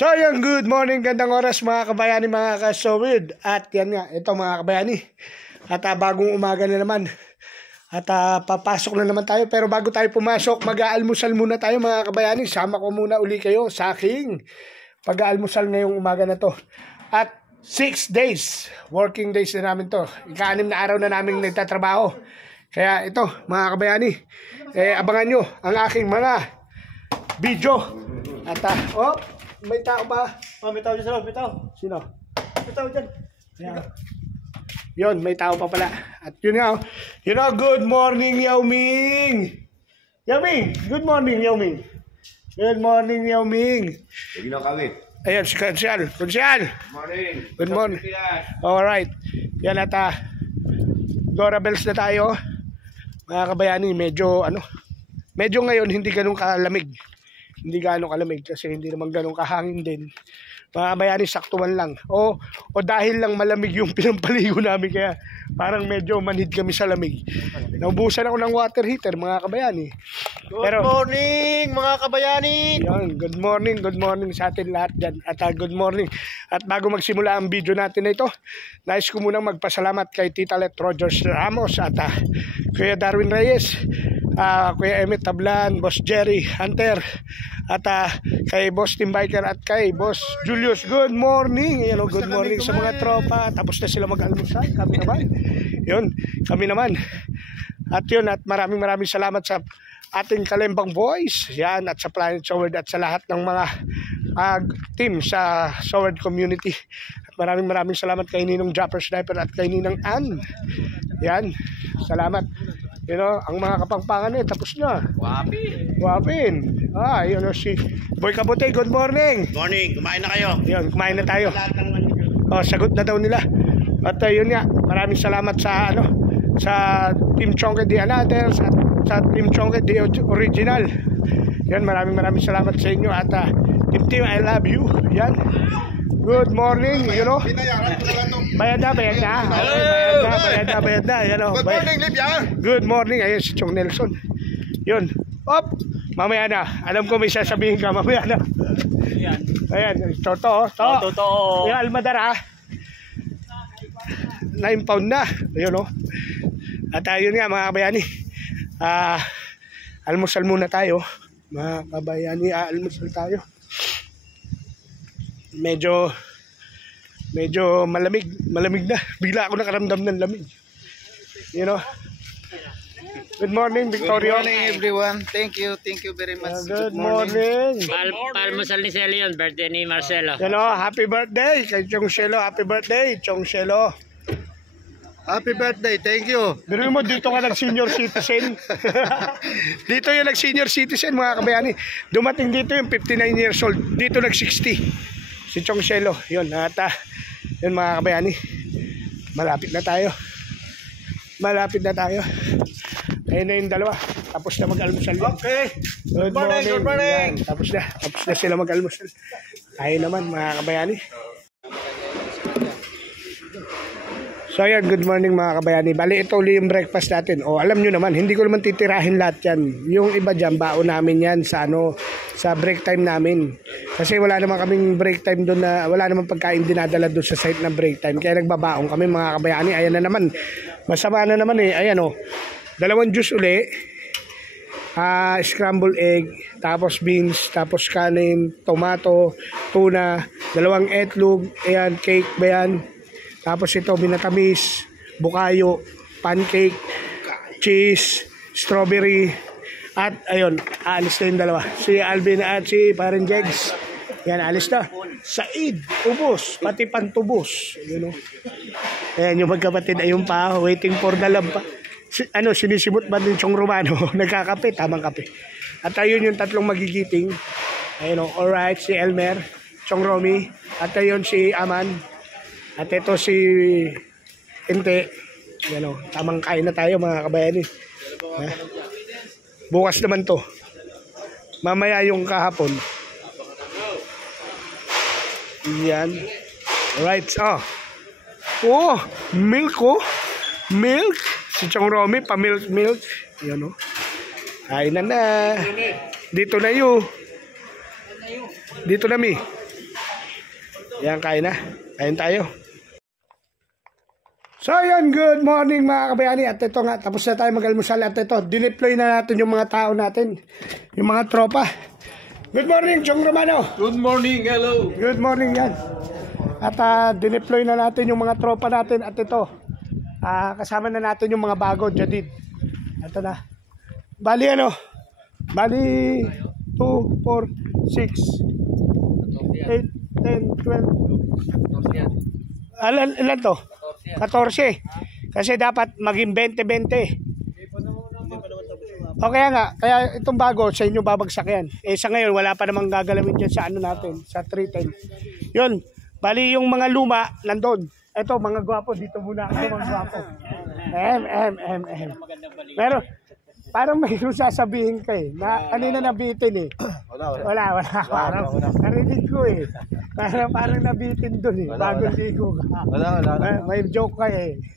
So yan, good morning, gandang oras mga kabayani, mga kasowid. At yan nga, ito mga kabayani. At bagong umaga na naman. At papasok na naman tayo. Pero bago tayo pumasok, mag-aalmusal muna tayo mga kabayani. Sama ko muna uli kayo sa aking pag-aalmusal ngayong umaga na to. At 6 days, working days na namin to. Ika-6 na araw na namin nagtatrabaho. Kaya ito mga kabayani, abangan nyo ang aking mga video. At may tao ba? Oh, may tao dyan sa loob, may tao. Sino? May tao dyan. Yeah. Yun, may tao pa pala. At yun nga, good morning, Yao Ming! Yao Ming! Good morning, Yao Ming! Good morning, Yao Ming! Hindi na kami. Ayan, si Konsyal. Konsyal! Morning. Good morning. Alright. Yan at Dora Bells na tayo. Mga kabayani, medyo ngayon hindi ganun kalamig. Hindi gano'ng kalamig kasi hindi naman gano'ng kahangin din. Mga kabayani, saktuan lang. O dahil lang malamig yung pinampaligo namin kaya parang medyo manhid kami sa lamig. Naubusan ako ng water heater mga kabayani. Good morning mga kabayani. Yan, good morning sa atin lahat dyan. At good morning. At bago magsimula ang video natin na ito, nais ko munang magpasalamat kay Tita Let Rogers Ramos at Kuya Darwin Reyes, Kuya Emmett Tablan, Boss Jerry Hunter, at kay Boss Tim Biker at kay Boss Julius. Good morning. Hello, good morning sa mga tropa. Tapos na sila mag-almusal. Kami naman. Yun, kami naman. At yun, at maraming salamat sa ating Kalembang Boys. Yan, at sa Planet Soward at sa lahat ng mga team sa Soward community. At maraming salamat kay Ninong Japper Sniper at kay Ninang Ann. Yan, salamat. You know, ang mga kapangpangan tapos na. Wapin. Yun si Boy Kabute, good morning. Morning, kumain na kayo. Yun, kumain na tayo. Sagot na daw nila. At yun nga, maraming salamat sa sa Team Chongke The Another at sa Team Chongke The Original. Yan, maraming salamat sa inyo at Team I love you. Yan. Good morning, bayad na. Good morning, Libya. Good morning, ayun si Chong Nelson. Yun, mamaya na. Alam ko may sasabihin ka, mamaya na. Ayan, totoo. Yung almadara, 9 pound na. Ayun At ayun nga mga kabayani, almusal muna tayo. Mga kabayani, almusal tayo. Medyo malamig na. Bigla ako nakaramdam ng lamig. Good morning, Victoria. Good morning, everyone. Thank you very much. Good morning. Palmusal ni Celo yun, birthday ni Marcelo. Happy birthday kay Chong Shelo. Happy birthday, Chong Shelo. Happy birthday, thank you. Pero mo dito ka nag-senior citizen. Dito yung nag-senior citizen mga kabayani. Dumating dito yung 59 years old. Dito nag-60. Si Chong Shelo. Yun, yun mga kabayani. Malapit na tayo. Ayun na yung dalawa. Tapos na mag-almusal. Okay. Good morning. Yan, tapos na sila mag-almusal. Tayo naman mga kabayani. So ayan, good morning mga kabayani. Bali, ito ulit yung breakfast natin. Alam nyo naman, hindi ko naman titirahin lahat yan. Yung iba dyan, baon namin yan sa break time namin. Kasi wala naman kaming break time doon na, wala naman pagkain dinadala doon sa site na break time. Kaya nagbabaon kami mga kabayani. Ayan na naman. Masama na naman Ayan 2 juice uli. Scrambled egg, tapos beans, tapos kanin, tomato, tuna, 2 etlog, ayan, cake ba yan? Tapos ito, binatamis, bukayo, pancake, cheese, strawberry, at ayun, aalis na yung dalawa. Si Alvin at si Parang Jegs. Yan, alis na. Said, ubos, pati pantubos. Ayan yung magkapatid, ayun pa, waiting for the lamp pa. Sinisimot ba din Chong Romano? Nagkakape, tamang kape. At ayun yung 3 magigiting. Ayun alright, si Elmer, Chong Romy, at ayun si Aman. At ito si Inte. Tamang kain na tayo mga kabayani. Bukas naman to. Mamaya yung kahapon. Yan. Alright. Milk Milk. Si Chong Romy, pa-milk. Yan Kain na. Dito na yun. Dito na mi. Yan, kain na. Kain tayo. So yun, good morning mga kabayani. At ito nga, tapos na tayo mag-almusal. At ito, dineploy na natin yung mga tao natin. Yung mga tropa. Good morning, Chong Romano. Good morning, hello. Good morning yan. At dineploy na natin yung mga tropa natin. At ito, kasama na natin yung mga bago, Jadid. Ito na. Bali 2, 4, 6, 8, 10, 12. Ilan to? 14. Kasi dapat maging 20-20. O kaya nga, kaya itong bago sa inyo babagsak yan. Sa ngayon, wala pa namang gagalawin dyan sa natin, sa 310. Yun, bali yung mga luma, nandun. Ito, mga gwapo, dito muna ako mga gwapo. Pero, parang may sasabihin ka na kanina nabitin Wala. Parang narinig ko Parang nabitin dun Bagong ligo ka. Wala. May joke ka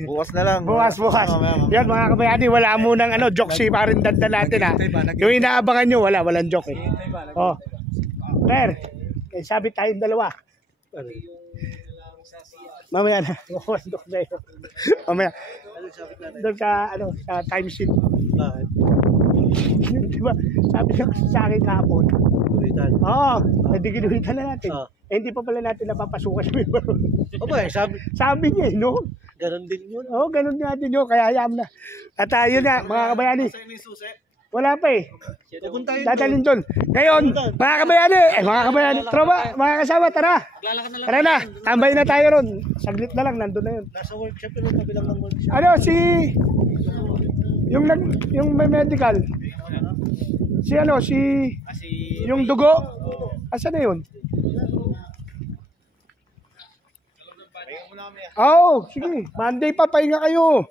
Bukas na lang. Bukas. Yan mga kabayani, wala munang joke si parin danda natin Yung inaabangan nyo, walang joke Oh. Claire, sabi tayong dalawa. Mamaya na. Mamaya. Doon sa time sheet. Diba? Sabi niya sa akin kahapon. Hindi ginuhitan na natin. Hindi pa pala natin napapasukan. Sabi niya no? Ganon din yun. Ganon nga din yun. Kaya hayaan na. At yun na, mga kabayani. Wala pa dadalhin doon. Ngayon, mga kabayani, tropa, mga kasama, tara. Tara na, tambay na tayo ron. Saglit na lang, nandun na yun. Nasa workshop yun, kabilang ng workshop. Yung may medical. Yung dugo. Asa na yun? Sige. Monday pa, pahinga kayo.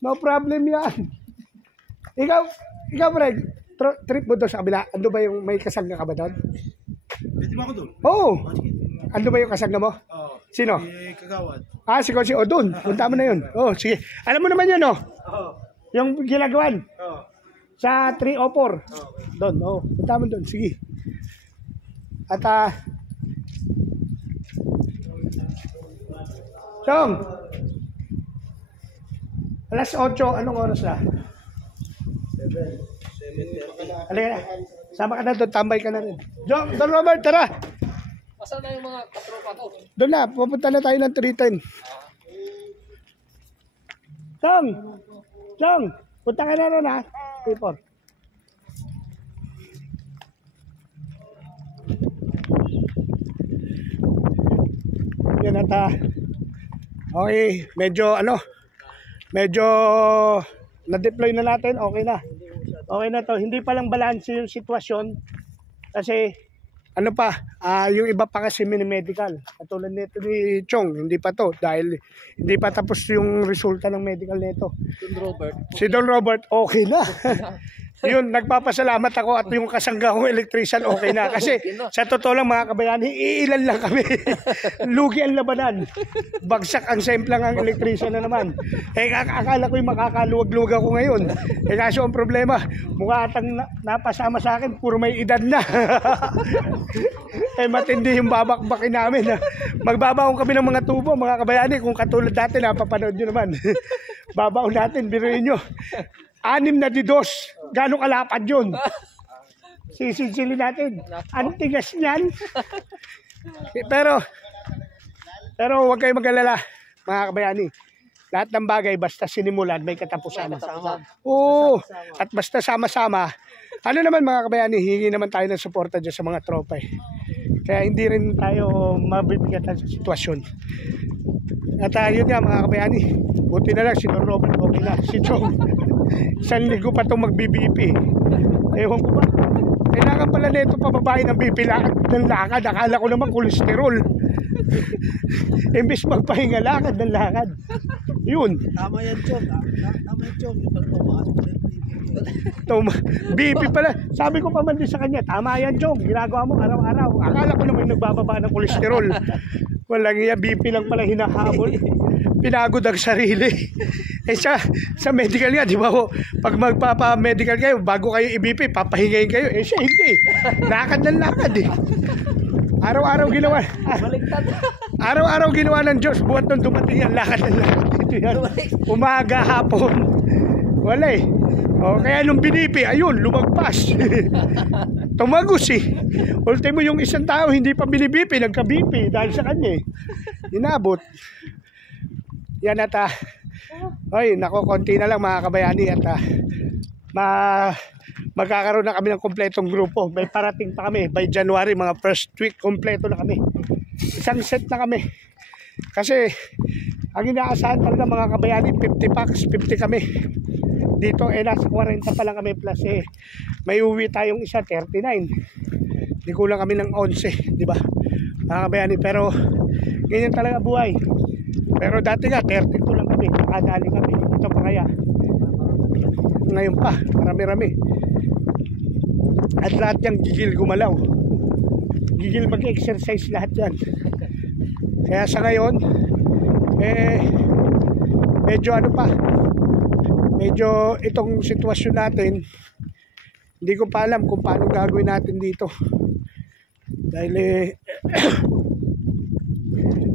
No problem yan. Ikaw, Fred, trip mo doon sa kabila. Ando ba yung may kasangga ka ba doon? Pwede ba ako doon? Oo. Ando ba yung kasangga mo? Oo. Sino? Kagawad. Si Konsi. Doon. Punta mo na yun. Sige. Alam mo naman yun, Yung ginagawan. Sa 304. Doon, punta mo doon. Sige. At, Chong. Alas 8. Anong oras na? 7. Halika na. Sama ka na doon. Tambay ka na rin. Don Robert, tara. Asan na yung mga katropa ko? Doon na. Pupunta na tayo ng 310. Chong. Punta ka na rin 3-4. Yan at okay. Medyo na-deploy na natin. Okay na to. Hindi pa lang balanse yung sitwasyon kasi yung iba pa kasi mini-medical. Katulad nito ni Chong, hindi pa to dahil hindi pa tapos yung resulta ng medical nito. Si Don Robert, okay na. Yun, nagpapasalamat ako at yung kasangga kong electrician okay na. Kasi sa totoo lang mga kabayani, iilan lang kami. Lugi ang labanan. Bagsak ang semplang ang electrician na naman. Akala ko yung makakaluwag-luwag ako ngayon. Kaso ang problema, mukha atang napasama sa akin, puro may edad na. Matindi yung babakbakin namin. Magbabaon kami ng mga tubo, mga kabayani. Kung katulad natin, napapanood nyo naman. Babaon natin, biruin nyo. 6 na didos. Gano'ng kalapad yun? Sisilsilin natin. Ang tigas niyan. Pero huwag kayong mag-alala, mga kabayani. Lahat ng bagay, basta sinimulan, may katapusan. At basta sama-sama. Ano naman mga kabayani, hingi naman tayo ng suporta dyan sa mga tropa. Kaya hindi rin tayo mabibigatan sa sitwasyon. At yun nga mga kabayani, buti na lang si Don Robert, okay na. Si Chong, 1 linggo pa itong mag-BBP. Ewan ko ba? Kailangan pala na ito pababae ng BP ng lakad. Akala ko naman kolesterol. Imbis magpahinga lakad ng lakad. Yun. Tama yan, Chong. BP pala. Sabi ko pa man din sa kanya, tama yan, Chong. Ginagawa mo araw-araw. Akala ko naman nagbababa ng kolesterol. Walang iya, BP lang pala hinahabol. Pinagod ang sarili. Sa medical nga, di ba ho? Pag magpapa-medical kayo, bago kayo i-BP, papahingayin kayo. Siya hindi. Lakad ng lakad Araw-araw ginawa. Baliktad. Araw-araw ginawa ng Diyos. Buhat nung dumating yan, lakad ng lakad dito yan. Umaga, hapon. Wala eh. O, kaya nung binipi, ayun, lumagpas. Tumagos eh. Ultimo yung isang tao, hindi pa binibipi, nagka-bipi dahil sa kanya eh. Inabot. Yan at ay, nako, konti na lang mga kabayani at magkakaroon na kami ng kompletong grupo. May parating pa kami by January, mga first week, kompleto na kami. Isang set na kami. Kasi ang inaasahan talaga mga kabayani, 50 packs, 50 kami. Dito nasa 40 pa lang kami plus may uwi tayong isa, 39. Di kulang kami ng 11, di ba? Mga kabayani, pero ganyan talaga buhay. Pero dati nga 32 lang kami, nakadali kami. Ito pa kaya. Ngayon pa, marami-rami. At lahat yung gigil gumalaw. Gigil mag-exercise lahat yan. Kaya sa ngayon, medyo ano pa, medyo itong sitwasyon natin, hindi ko pa alam kung paano gagawin natin dito. Dahil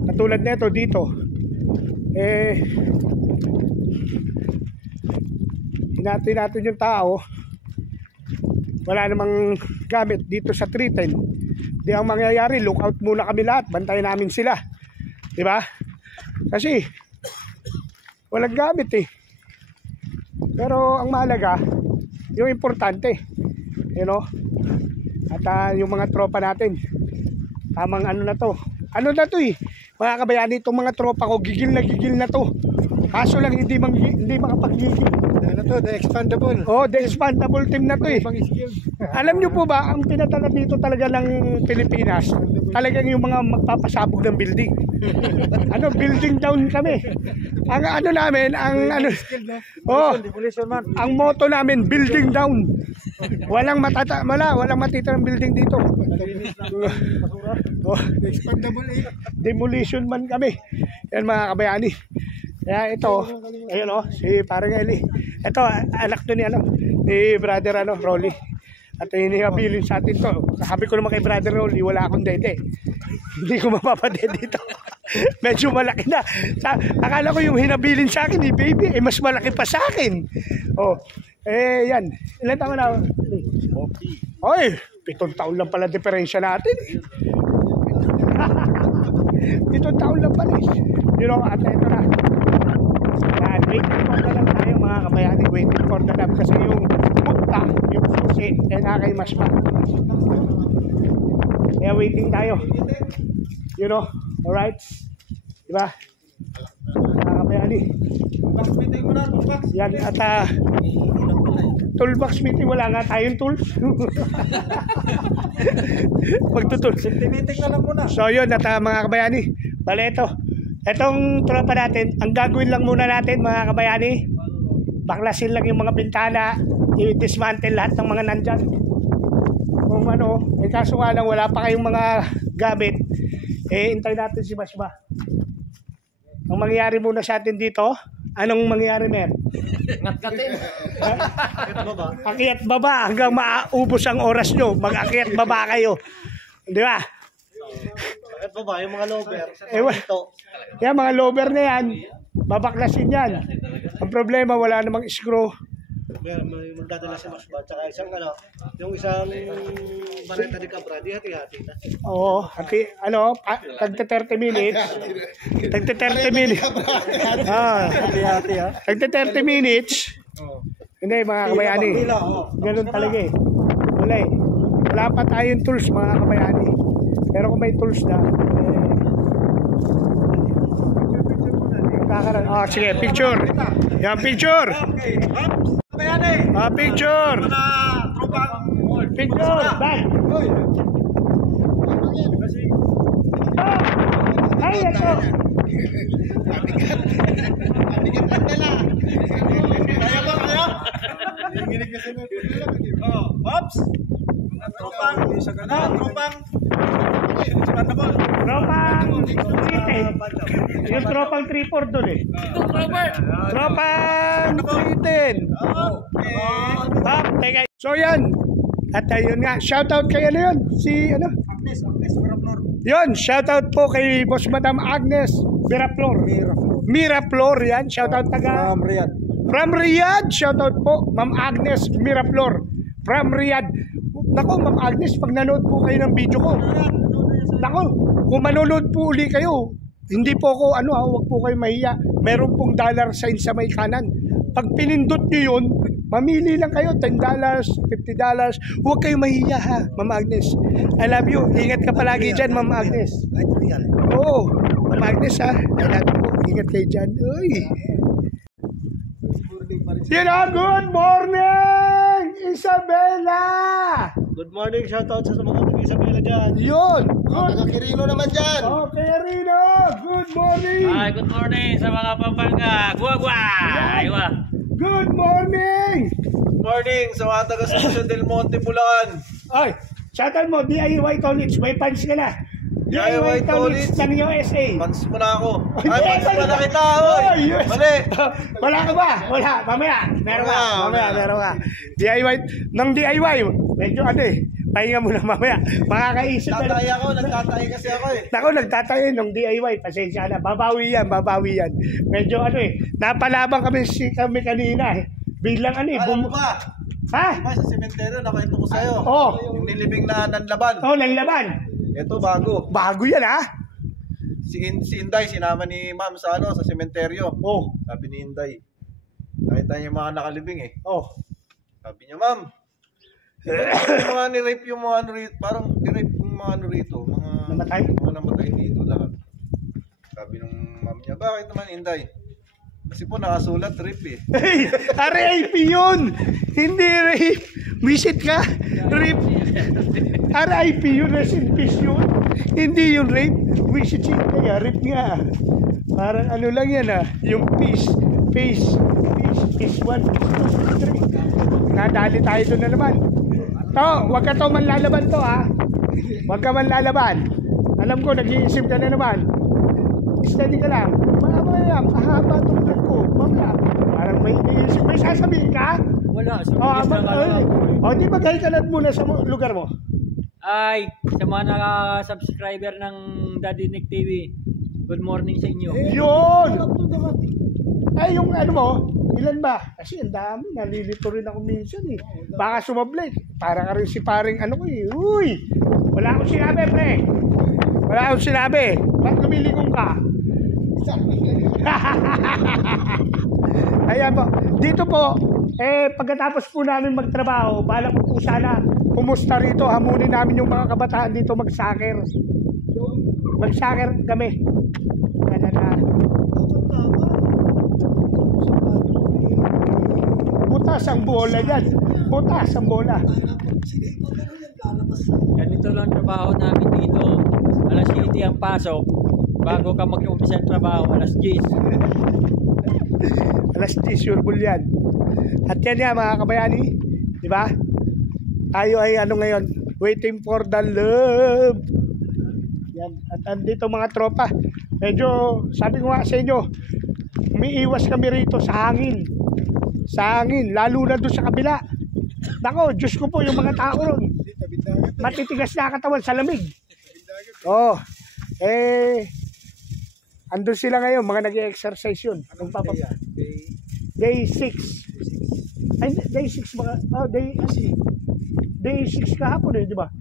katulad nito dito, hinati natin yung tao, wala namang gamit dito sa 310. Di ang mangyayari, lookout muna kami lahat, bantayan namin sila, di ba? Kasi walang gamit eh. Pero ang mahalaga, yung importante, you know, at yung mga tropa natin, tamang ano na to eh, mga kabayani, itong mga tropa ko gigil na to, kaso lang hindi makapagigil. Ano to, the expandable. Oh, the expandable team na to eh. Alam nyo po ba, ang pinatala dito talaga ng Pilipinas, talagang yung mga magpapasabog ng building. Building down kami. Ang ano namin, ang motto namin, building down. Walang matitirang building dito. Expandable eh. Demolition man kami. Yan mga kabayani. Kaya ito, ayun si parang Eli. Ito, anak to ni brother Rolly. At hinihabilin sa atin to. Sabi ko naman kay brother Rolly, wala akong dede. Hindi ko mapapade dito. Medyo malaki na. Akala ko yung hinabilin sa akin ni baby, mas malaki pa sa akin. Yan. Ilan taon na? Oy, 7 taon lang pala diferensya natin. 7 taon lang pala. At ito na. Waiting for the lab tayo mga kabayani. Waiting for the lab kasi yung bukta, yung susi, nakakaimasma. Kaya waiting tayo. Alright? Diba? Mga kabayani. Yan at toolbox meeting, wala nga tayong tools. Magtutul. So yun at mga kabayani, bale etong tropa natin, ang gagawin lang muna natin mga kabayani, baklasin lang yung mga bintana, i-dismantle lahat ng mga nandyan. Kung kaso nga lang wala pa kayong mga gamit, hintay natin si Basba. Ang mangyayari muna sa atin dito, anong mangyayari, men? Ngat-ngatin. Akyat baba hanggang maubos ang oras nyo. Mag-akyat baba kayo. Di ba? Akyat baba, yung mga lover. Yan, mga lover na yan. Babaklasin yan. Ang problema, wala namang screw. May magdadala sa Masba. Tsaka yung isang bareta de Cabra, di hati-hati na. Oo, tagta 30 minutes. Tagta 30 minutes. Hati-hati ha. Tagta 30 minutes. Hindi mga kabayani. Ganun talaga eh. Wala pa tayong tools mga kabayani. Pero kung may tools na, sige, picture. Yan, picture. Picture. Picture. Back. Ay, ito. Abigat lang dala. Kaya ba kaya? Nanginig na sila. Ops! Tropang. Tropang. Yung tropang 3-4 doon eh. Tropang 310. So yan. At ayun nga, shoutout kayo na yun. Si Agnes, Maraflor. Yun, shoutout po kay Boss Madam Agnes Miraflor. Miraflor yan, shoutout taga From Riyadh, shoutout po Ma'am Agnes Miraflor from Riyadh. Nako Ma'am Agnes, pag nanood po kayo ng video ko, nako, kung manonood po uli kayo, hindi po ako huwag po kayo mahiya. Meron pong dollar sign sa may kanan. Pag pinindot niyo yun, mamili lang kayo, $10, $50. Huwag kayo mahiya ha, Ma'am Agnes. I love you. Ingat ka palagi dyan, Ma'am Agnes. Oo, Ma'am Agnes ha. I love you po. Ingat kayo dyan. Uy. Good morning, Isabela! Good morning, shoutout sa mga taga Isabela dyan. Yun. Kirino naman dyan. Okay, Rino. Good morning. Hi, good morning sa mga Pampanga. Guagua! Aywa. Good morning. Morning sa mga taga San Del Monte, Bulacan. Ay, shoutout mo, DIY College. May fans ka na. DIY College ng USA. Fans mo na ako. Ay, Fans mo na kita. US. Mali. Wala ka ba? Wala. Mamaya. Meron ka. DIY. Nang DIY, medyo pahinga mo na mamaya. Makakaisip na. Nagtatay kasi ako eh. Ako, nagtatay nung DIY. Pasensya na. Babawi yan. Medyo napalaban kami kanina eh. Biglang Alam mo ba? Ha? Diba sa sementeryo, nakwento ko sa'yo. Oo. Yung nilibing na nanlaban. Oo, nanlaban. Ito bago. Bago yan ha? Si Inday, sinama ni Ma'am sa sementeryo. Oo. Sabi ni Inday, nakita niya yung mga nakalibing eh. Oo. Sabi niya, Ma'am, yung mga ni-rape yung mga rito, parang ni-rape yung mga rito, Namatay? mga namatay dito lahat. Sabi nung ma'am niya, bakit naman Inday? Kasi po nakasulat rape eh. Hey, RIP yun! Hindi rape. Visit ka. Rape. RIP yun. Rest in peace yun. Hindi yung rape. Visit kaya rape nga. Parang lang yan yung peace. Peace 1, peace 2, 3. Nadali tayo doon na naman. Huwag ka manlalaban ha. Huwag ka manlalaban. Alam ko, nag-iisip ka na naman. Steady ka lang. Mamaya, mahaba itong vlog ko. Mamaya, parang may iisip. May sasabihin ka? Wala, Di maghay ka lang muna sa lugar mo. Ay, sa mga naka-subscriber ng Daddy Nick TV, good morning sa inyo. Yun! Ay, yung mo, ilan ba? Kasi ang dami, nalilito rin ako minsan eh. Baka sumablay. Para ka rin si paring ko eh. Uy! Wala akong sinabi, pre. Wala akong sinabi. Ba't lumiligong ka? Ayan po. Dito po, pagkatapos po namin magtrabaho, balak po sana kumusta rito, hamunin namin yung mga kabataan dito mag-soccer. Mag-soccer kami. Butas ang bola yan. Butas ang bola. Ganito lang trabaho namin dito. Alas 7 ang pasok. Bago ka mag-umpisa ng trabaho, alas 10. Alas 10, sure bull yan. At yan yan mga kabayani. Diba? Tayo ay ngayon, waiting for the love. Yan. At andito mga tropa. Medyo, sabi ko nga sa inyo, umiiwas kami rito sa hangin. Sa hangin, lalo na doon sa kabila. Nako, Diyos ko po yung mga tao ron. Matitigas na katawan sa lamig. Andun sila ngayon, mga nag-exercise yun. Day 6. Ay, day 6 mga, day 6 kahapon di ba?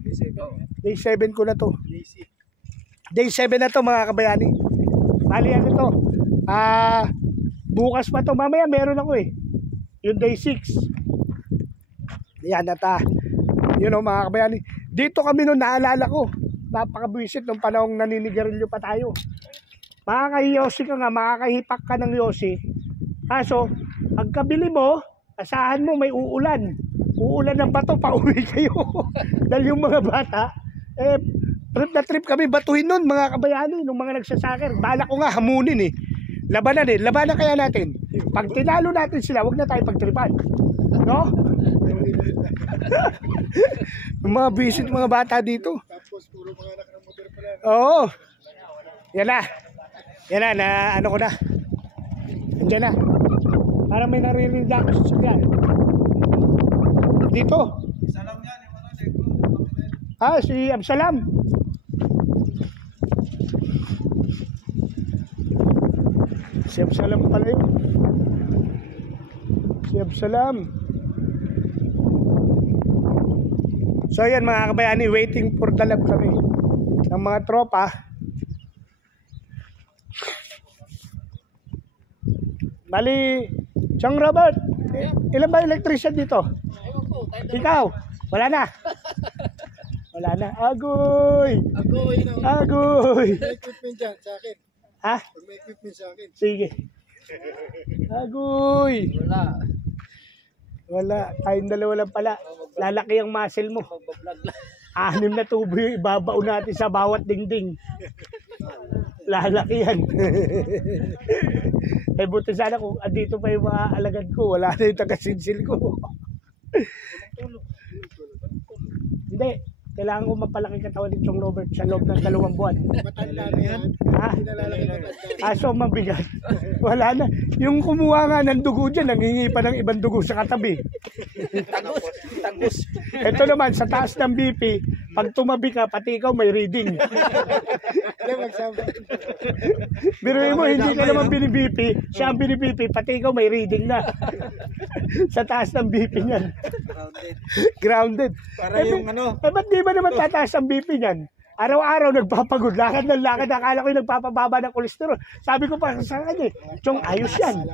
Day 7 ko na to. Day 7 na to mga kabayani. Bali to. Bukas pa to, mamaya meron ako yung day 6. Yan yun mga kabayani. Dito kami nung naalala ko. Napakabwisit nung panahong naninigarilyo pa tayo. Makakahiyosi ka nga, makakahipak ka ng yosi. Kaso, pagkabili mo, asahan mo may uulan. Uulan ng bato, pauwi kayo. Dahil yung mga bata, trip na trip kami batuhin nun mga kabayani, nung mga nagsasakir. Bala ko nga hamunin Labanan kaya natin. Pag tinalo natin sila, wag na tayo pagtripan. No? Yung mga visit mga bata dito. Oo. Yan na. Ko na. Andiyan na. Parang may naririnig ako sa sakyan. Dito. Isa lang yan, yung negro. Si Absalam. Si Absalam pala yun. Si Absalam. So yan mga kabayani, waiting for the lab kami ng mga tropa. Bali, Chang Robert, ilan ba electrician dito? Ikaw? Wala na. Wala na. Agoy! Agoy! May equipment dyan sa akin. Ha? Pag may equipment sa akin. Sige. Agoy! Wala. Tayong dalawa lang pala. Lalaki ang muscle mo. 6 na tubo yung ibabao natin sa bawat dingding. Lalaki yan. Eh buti sana kung andito pa yung mga alagad ko. Wala na yung taga-sinsil ko. Hindi. Kailangan ko mapalaki katawan ni Chong Robert sa loob ng 2 buwan. Matanda na yan. Ha? Hindi na lalaki matanda. Aso mabigat. Wala na. Yung kumuha nga ng dugo dyan, nangingi pa ng ibang dugo sa katabi. Tagus. Ito naman, sa taas ng BP, pag tumabi ka, pati ikaw may reading. Hindi, magsama. Biruin mo, hindi ka naman bini-BP. Siya ang bini-BP, pati ikaw may reading na. Sa taas ng BP niyan. Grounded. Para yung ano. Ba't di ba naman tataas ang BP niyan? Araw-araw nagpapagod, lakad ng lakad, akala ko yung nagpapababa ng kolesterol. Sabi ko pa sa kanya, Chong, ayos yan.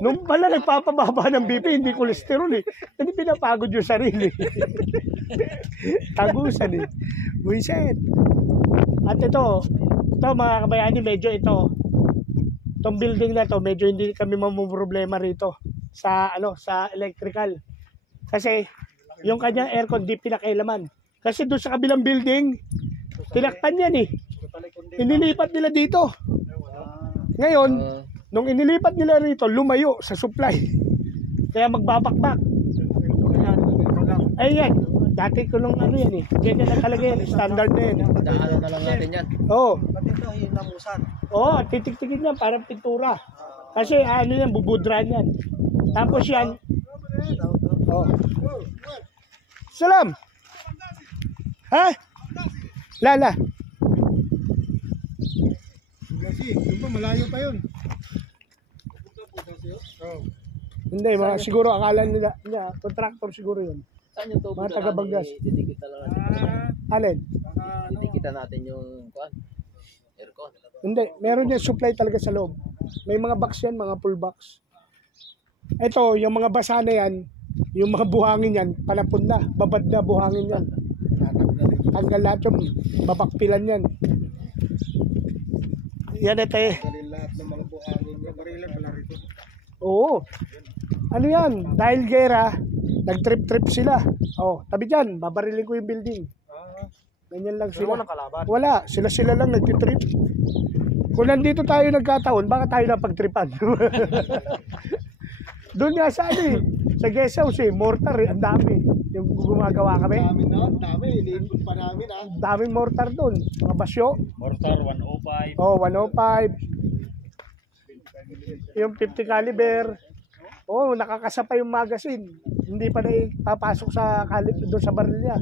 Nung pala nagpapababa ng BP, hindi kolesterol eh. Hindi pinapagod yung sarili. Tagusan eh. Buiset. At ito mga kabayani, medyo itong building na to, medyo hindi kami mamumroblema rito sa sa electrical. Kasi yung kanyang aircon di pinakailaman. Kasi doon sa kabilang building, tinakpan yan eh. Inilipat nila dito. Ngayon, nung inilipat nila rito, lumayo sa supply. Kaya magbabakbak. Ay yan, dati ko nung yan eh. Ganyan na talaga yan, standard na yan. Daanan na lang natin yan. Oo. Pati ito, hinamusan. Oo, titik-tikin yan, parang pintura. Kasi yan, bubudran yan. Tapos yan, Salam! Ha? Lala. Kasi, yung pa, malayo pa yun. Hindi, siguro akala nila, contractor siguro yun. Saan yung tubo Mga taga-Bagdas. Didikit na lang natin. Alin? Didikitan natin yung aircon. Hindi, meron yan supply talaga sa loob. May mga box yan, mga full box. Ito, yung mga basa na yan, yung mga buhangin yan, panapon na, babad na buhangin yan. Tanggal lahat yung babakpilan yan. Yan ito eh. Dali lahat ng mga buhangin niya. Barilan pala rito. Oo. Ano yan? Dahil gera, nag-trip-trip sila. Oh, tabi dyan, babarilin ko yung building. Ganyan lang sila. Wala, sila lang nag-trip. Kung nandito tayo nagkataon, baka tayo napag-tripan. Doon nga sa sa guest house mortar ang dami. Yung gumagawa kami. Dami. Iniinput pa namin ha. Daming mortar doon. Mga basyo. Mortar 105. Oh, 105. Yung 50 caliber. Oh, nakakasapa yung magazine. Hindi pa na ipapasok sa doon sa baril niya.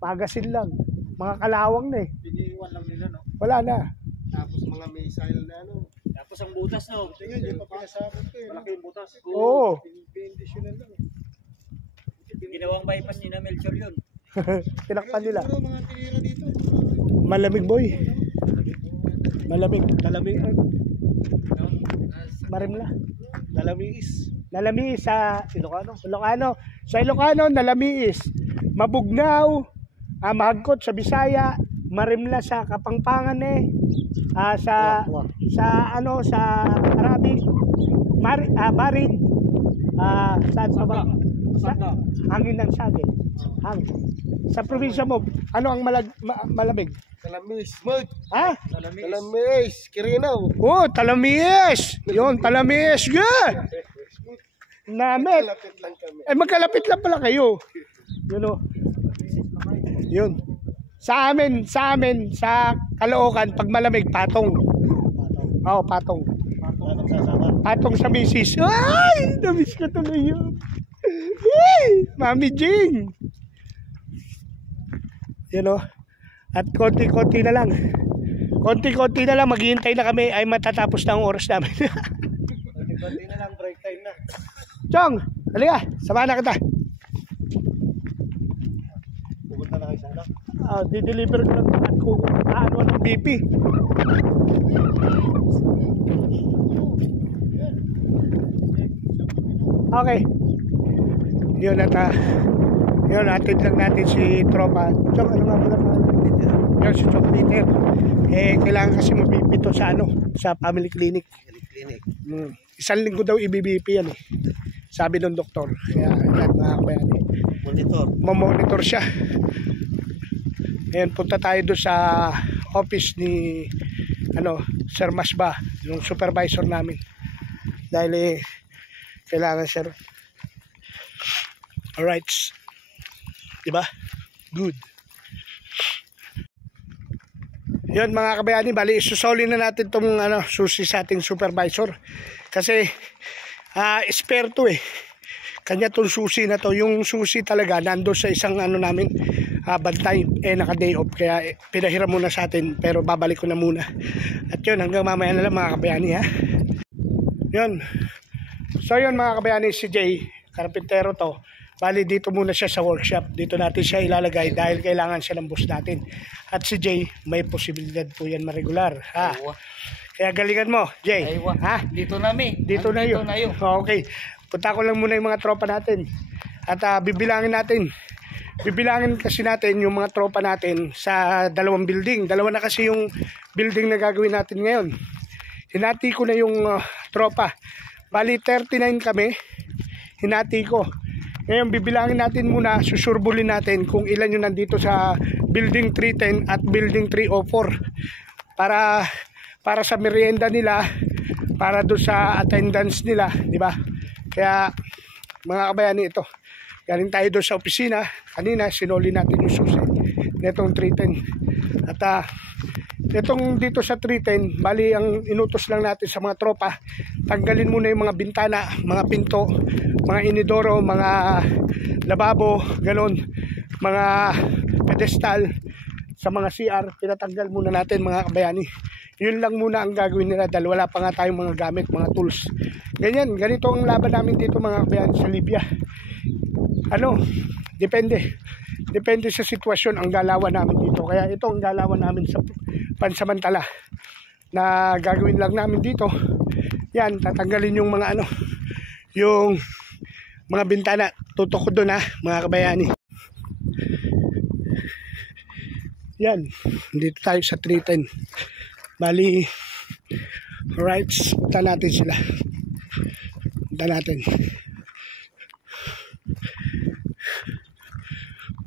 Magazine lang. Mga kalawang na eh. Piniwan lang nila no. Wala na. Tapos mga missile na ano. Tapos ang butas no. Tingnan, hindi pa pinasakot ko eh. Malaki yung butas. Oo. Bendisyonan lang. Ginawang bypass ni na Melchor yun. Tinakpan nila. Siguro mga tinira dito. Malamig boy. Malamig. Malamig. Marimla. Nalamiis. Nalamiis sa Ilocano. Sa Ilocano, nalamiis. Mabugnaw, Mahagkot sa Bisaya, Marimla sa Kapampangan sa Arabic, Barid, saan pa ba? Hangin ng saging. Hangin. Sa probinsya mo, ano ang malamig? Talamis. Mag. Ha? Talamis. Kirinaw. Oh, Talamis! Yun, Talamis! Good! Namit! Lapit lang kami. Magkalapit lang pala kayo. Yun o. Yun. Sa amin, sa Caloocan, pag malamig, patong. Oo, patong. Patong sa misis. Ay! Namiss ko tuloy yun. Hey! Mami Jing! Yun o. At konti-konti na lang. Konti-konti na lang, maghihintay na kami ay matatapos na ang oras namin. Konti na lang, break time na. Chong, halika, samahan na kita. Pupunta na kayo sa ano? Di-deliver ko lang at kung paano ng BP. Okay. Yun at yun, atid lang natin si Tropa. Chong, ano nga pala? Yun, si Chong Peter. Kailangan kasi mo-BP to sa sa family clinic. Clinic. Isang linggo daw i-BP yan eh. Sabi ng doktor. Kaya yan, mga kabayani. Monitor. Mamonitor siya. Ngayon, punta tayo doon sa office ni Sir Masba, yung supervisor namin. Dahil kailangan siya. Alright. Diba? Good. Yun mga kabayani, bali isusoli na natin itong susi sa ating supervisor. Kasi spare to eh. Kanya itong susi na to. Yung susi talaga nando sa isang namin bantay, naka day off. Kaya pinahiram muna sa atin, pero babalik ko na muna. At yun, hanggang mamaya na lang mga kabayani ha. Yun. So yun mga kabayani, si Jay, karpintero to. Bali dito muna siya sa workshop. Dito natin siya ilalagay dahil kailangan siya ng bus natin. At si Jay, may posibilidad po yan maregular. Ha? Kaya galingan mo, Jay. Aywa. Ha? Dito na mi. Dito na yun. Okay. Punta ko lang muna yung mga tropa natin. At bibilangin natin. Bibilangin kasi natin yung mga tropa natin sa dalawang building. Dalawa na kasi yung building na gagawin natin ngayon. Hinati ko na yung tropa. Bali 39 kami. Hinati ko. Ngayon bibilangin natin muna, susurbulin natin kung ilan yung nandito sa building 310 at building 304 para sa merienda nila, para doon sa attendance nila, di ba? Kaya mga kabayani, ito galing tayo doon sa opisina kanina, sinoli natin yung susi netong 310 at itong dito sa 310, bali ang inutos lang natin sa mga tropa, tanggalin muna yung mga bintana, mga pinto, mga inidoro, mga lababo, ganon, mga pedestal sa mga CR, pinatanggal muna natin mga kabayani. Yun lang muna ang gagawin nila dahil wala pa nga tayong mga gamit, mga tools. Ganito ang laban namin dito mga kabayani sa Libya. Depende sa sitwasyon ang galawan namin dito. Kaya ito ang galawan namin sa pansamantala na gagawin lang namin dito. Yan, tatanggalin yung mga yung mga bintana. Tutok ko doon ha, mga kabayani. Yan, dito tayo sa 310. Bali, alright, punta natin sila.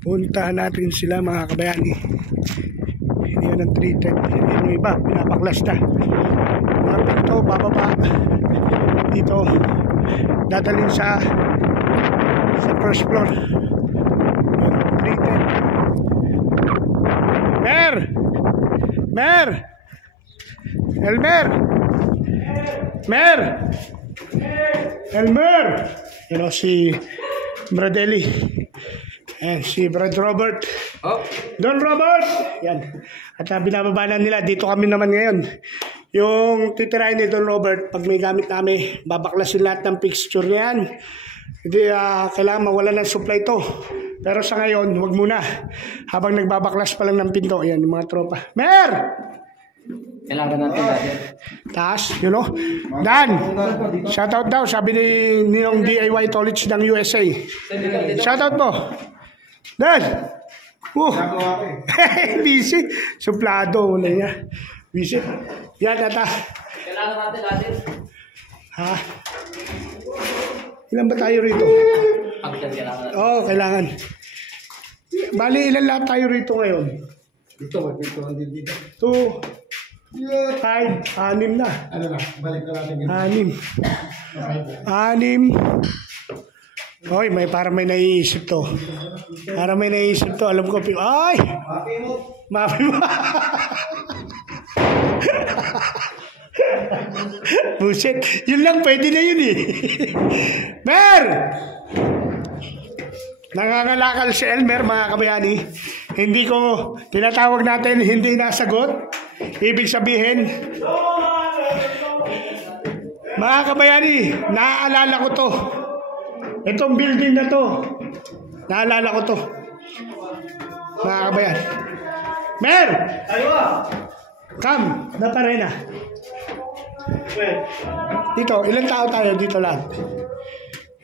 Punta natin sila mga kabayani. Yan ang 310. Yan yung iba, pinapaklas na. Mga pinto, bababa. Dito, dadalhin sa first floor. Yan, 310. Elmer! Yan o si Bradelli. Ayan, si Brad Robert. Don Robert! Yan. At binababa na nila. Dito kami naman ngayon. Yung titirahin ni Don Robert, pag may gamit namin, babaklasin lahat ng fixture niyan. Hindi, kailangan mawala ng supply to. Pero sa ngayon, huwag muna. Habang nagbabaklas pa lang ng pinto. Ayan, yung mga tropa. Mer! Kailangan natin natin. Taas, you know. Dan, shoutout daw, sabi ni Ninong DIY Tollage ng USA. Shoutout mo. Dan! Busy. Suplado. Wala niya. Busy. Yan, ata. Kailangan natin. Ha? Ilan ba tayo rito? Oo, kailangan. Bali, ilan lahat tayo rito ngayon? Dito. 2, 5, 6 na. Balik na natin. 6. Oy, para may naiisip to. Alam ko. Ay! Mapi mo. Buset. Yun lang, pwede na yun eh. Mer! Nangangalakal si Elmer, mga kabayani. Hindi ko tinatawag natin, hindi nasagot. Ibig sabihin, Mga kabayani, naaalala ko to. Itong building na to. Naalala ko to. Mga kabayan. Mer! Come, naparena. Dito, ilang tao tayo dito lahat?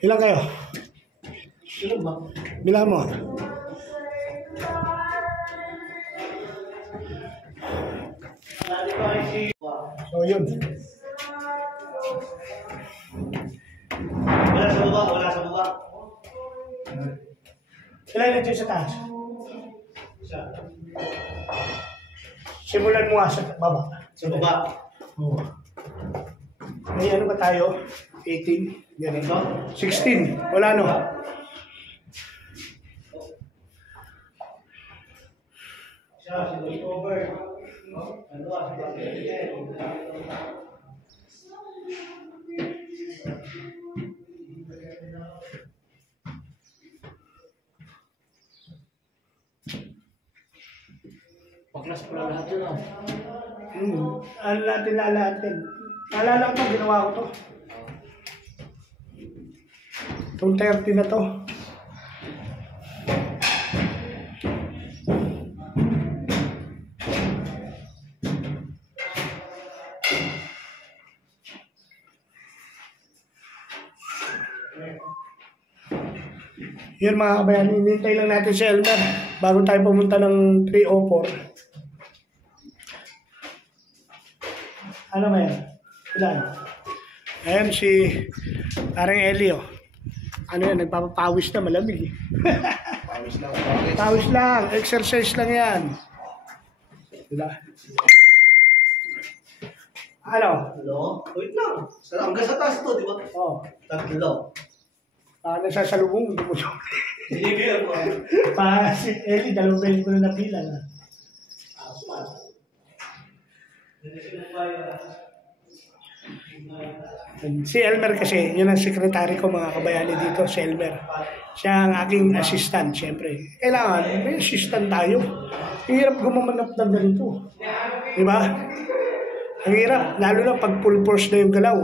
Ilang kayo? Bilang mo. So yun. Wala sa baba, wala sa baba. Ilan na dyan sa taas? Isa. Simulan mo nga sa baba. Sa baba. Oo. May ano ba tayo? 18? Ganito? 16. Wala no? Siya, si Discover. Ano ba? Paklas pala lahat yun ah. Ano natin lalahatin? Naalala ko to, ginawa ko to. Itong 30 na to. Yun mga kabayan, hinintay lang natin si Elmer bago tayo pumunta ng 304. Ano ba yan? Ilan? Ayan si parang Elio. Ano yan? Nagpapapawis na, malamig eh. Pawis lang. Pawis lang, exercise lang yan. Diba? Ano? Hello? Wait lang. Hanggang sa taas to, di ba? Oh, Tatlo. nasasalubong, hindi mo siya. Hindi kaya po. Si Eli, 2 beses ko na napila na. Si Elmer kasi, yun ang sekretary ko mga kabayani dito, si Elmer. Siya ang aking assistant, syempre. Kailangan, may assistant tayo. Ang hirap gumamanap ng ganito. Diba? Ang hirap, lalo na pag full force na yung galaw.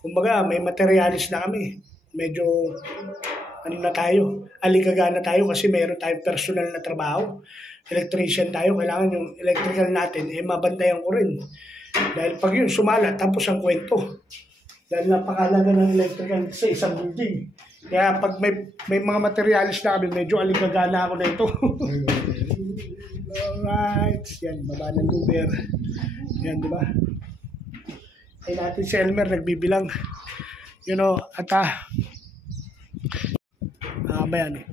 Kumbaga, may materialis na kami. Medyo, ano na tayo, aligaga na tayo kasi mayroon tayong personal na trabaho. Electrician tayo, kailangan yung electrical natin, mabantayan ko rin. Dahil pag yun, sumala, tapos ang kwento. Dahil napakalaga ng electrical sa isang building. Kaya pag may mga materialis na kami, medyo aligaga na ako na ito. Alright, yan, baba ng luber. Yan, di ba? Ay natin si Elmer, nagbibilang. You know, at ba yan eh.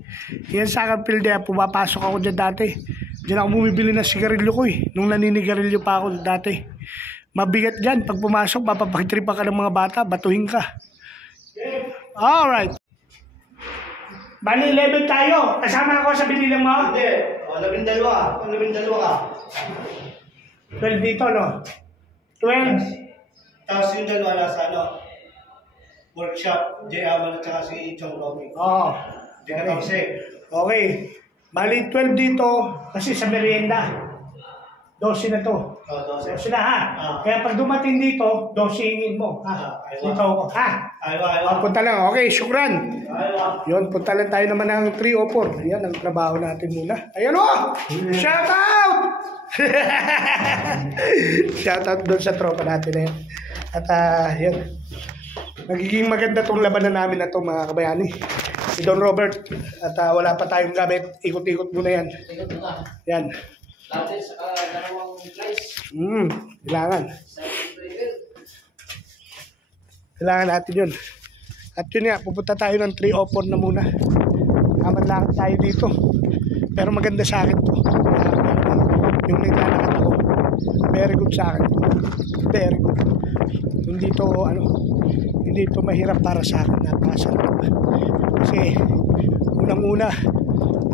Yan sa akin pilde, pumapasok ako dyan dati. Diyan ako bumibili ng sigarilyo ko eh. Nung naninigarilyo pa ako dati. Mabigat dyan. Pag pumasok, mapapakitripa ka ng mga bata, batuhin ka. Alright. Bali, 11 tayo. Kasama ako sa binilang mo? Hindi. O, 12 ka. 12 dito, no? 12. Tapos yung dalawa nasa workshop, J. Aman at saka si Chong Romy. Oo. Hindi ka tapos eh. Okay. Bali, 12 dito kasi sa merienda. 12 na to. O, 12. 12 na ha. Kaya pag dumating dito, 12 hingin mo. Ha? Dito ako. Ha? Aywa. Punta lang. Okay, syukran. Aywa. Yun, punta lang tayo naman ng 304. Ayan, ang trabaho natin muna. Ayan o! Shout out! Shout out doon sa tropa natin na yan. At yun. Magiging maganda tong labanan namin na to mga kabayani. Si Don Robert. At wala pa tayong gamit. Ikot-ikot muna yan. Yan. Dati sa dalawang slice. Kailangan. Kailangan natin yun. At yun nga, pupunta tayo ng 304 na muna. Aman lang tayo dito. Pero maganda sa akin to. Yung naglalakad ako. Very good sa akin. Very good. Hindi to mahirap para sa akin. Napakasarap. Kasi unang-una,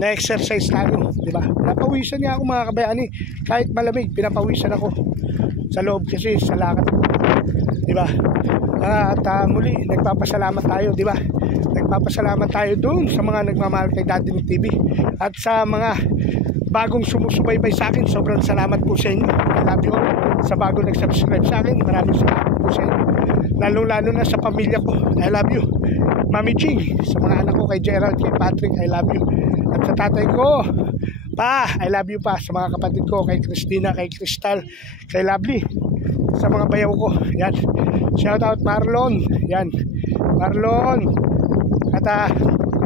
na-exercise tayo. Diba? Pinapawisan niya ako mga kabayani. Kahit malamig, pinapawisan ako. Sa loob kasi sa lakad. Diba? At muli, nagpapasalamat tayo, di ba? Nagpapasalamat tayo doon sa mga nagmamahal kay Daddy ni TV. At sa mga bagong sumusubaybay sa akin, sobrang salamat po sa inyo. I love you all. Sa bagong nag-subscribe sa akin, maraming salamat po sa inyo. Lalong-lalo na sa pamilya ko. I love you. Mami Ching, sa mga anak ko, kay Gerald, kay Patrick, I love you. At sa tatay ko, Pa, I love you pa. Sa mga kapatid ko, kay Christina, kay Crystal, kay Lovely. Sa mga bayaw ko, yan. Shout out Marlon, yan. Marlon. At